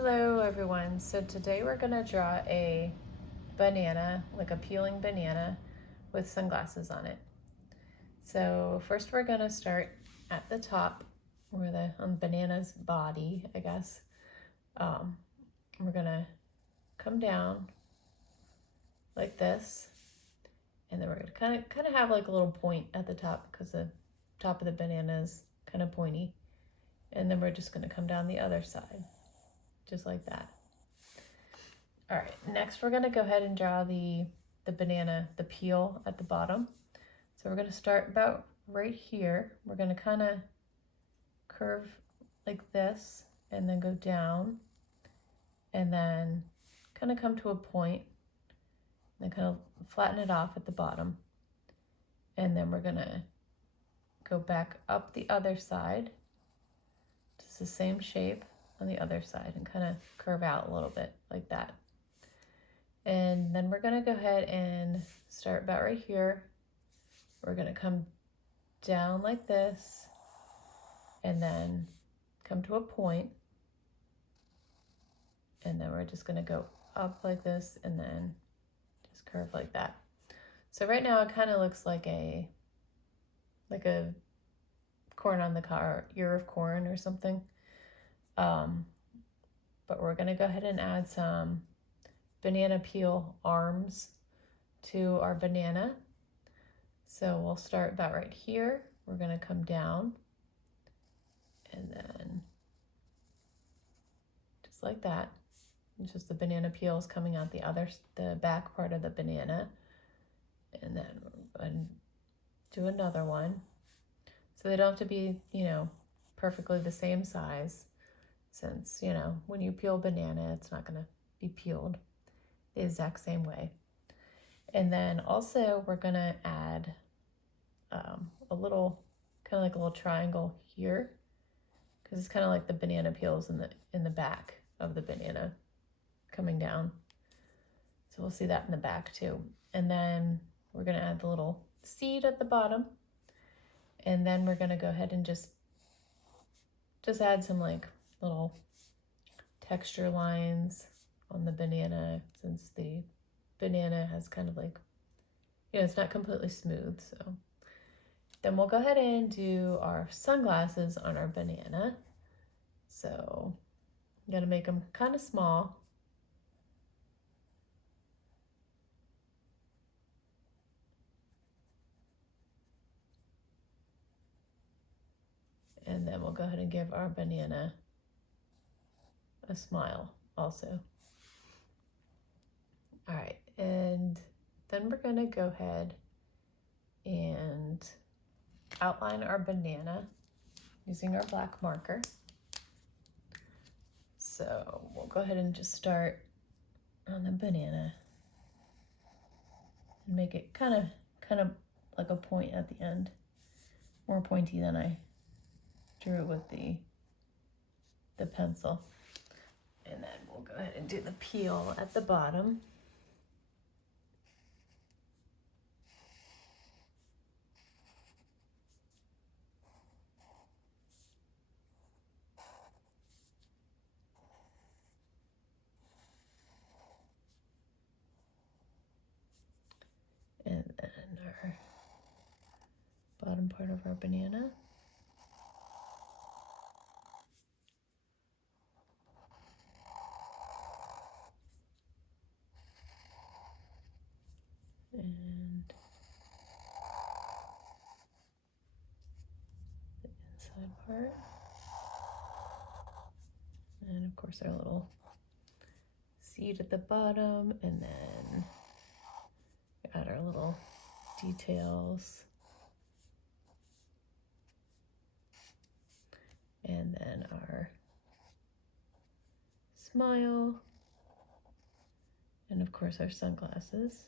Hello everyone. So today we're going to draw a banana, like a peeling banana with sunglasses on it. So first we're going to start at the top where on the banana's body, I guess. We're going to come down like this, and then we're going to kind of have like a little point at the top because the top of the banana is kind of pointy. And then we're just going to come down the other side, just like that. All right, next we're gonna go ahead and draw the banana, the peel at the bottom. So we're gonna start about right here. We're gonna kind of curve like this and then go down and then kind of come to a point and then kind of flatten it off at the bottom. And then we're gonna go back up the other side. Just the same shape on the other side and kind of curve out a little bit like that. And then we're gonna go ahead and start about right here. We're gonna come down like this and then come to a point. And then we're just gonna go up like this and then just curve like that. So right now it kind of looks like a corn on the car, ear of corn or something. But we're gonna go ahead and add some banana peel arms to our banana. So we'll start about right here. We're going to come down and then just like that. It's just the banana peels coming out the back part of the banana. And then do another one. So they don't have to be, perfectly the same size, since, when you peel banana, it's not going to be peeled the exact same way. And then also we're gonna add a little, kind of like a little triangle here, because it's kind of like the banana peels in the back of the banana coming down. So we'll see that in the back too. And then we're gonna add the little seed at the bottom, and then we're gonna go ahead and just add some like little texture lines on the banana, since the banana has kind of like, it's not completely smooth. So then we'll go ahead and do our sunglasses on our banana. So I'm gonna make them kind of small. And then we'll go ahead and give our banana a smile also. All right, and then we're gonna go ahead and outline our banana using our black marker. So we'll go ahead and just start on the banana and make it kind of like a point at the end, more pointy than I drew it with the pencil. And then we'll go ahead and do the peel at the bottom. And then our bottom part of our banana. And the inside part. And of course our little seed at the bottom, and then we add our little details. And then our smile, and of course our sunglasses.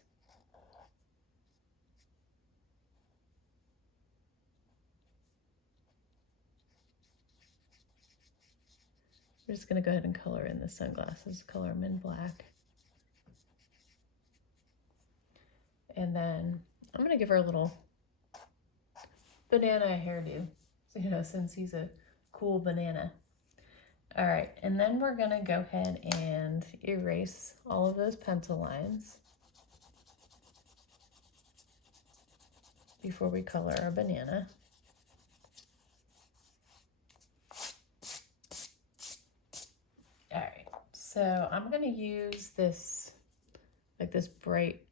We're just gonna go ahead and color in the sunglasses, color them in black. And then I'm gonna give her a little banana hairdo, since he's a cool banana. All right, and then we're gonna go ahead and erase all of those pencil lines before we color our banana. All right, so I'm gonna use this, like this bright,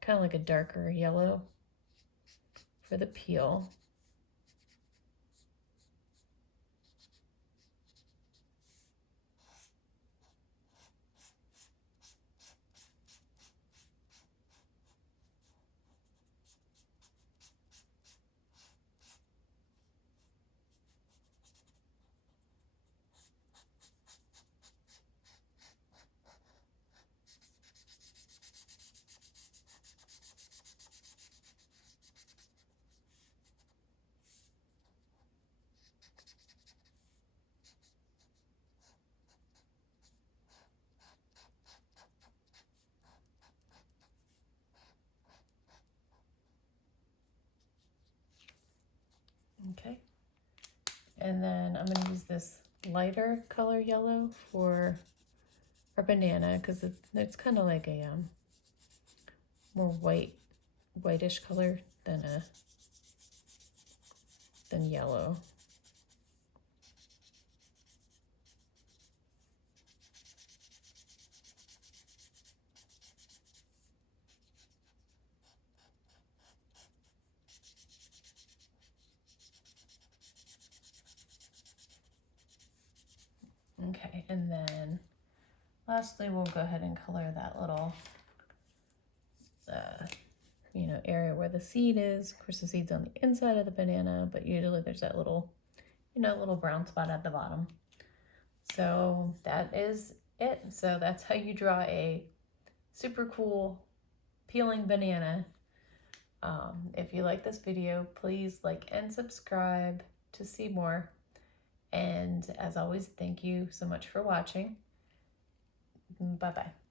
kind of like a darker yellow for the peel. Okay, and then I'm going to use this lighter color yellow for our banana because it's kind of like a more whitish color than yellow. Okay, and then lastly, we'll go ahead and color that little, area where the seed is. Of course, the seed's on the inside of the banana, but usually there's that little, little brown spot at the bottom. So that is it. So that's how you draw a super cool peeling banana. If you like this video, please like and subscribe to see more. And as always, thank you so much for watching. Bye-bye.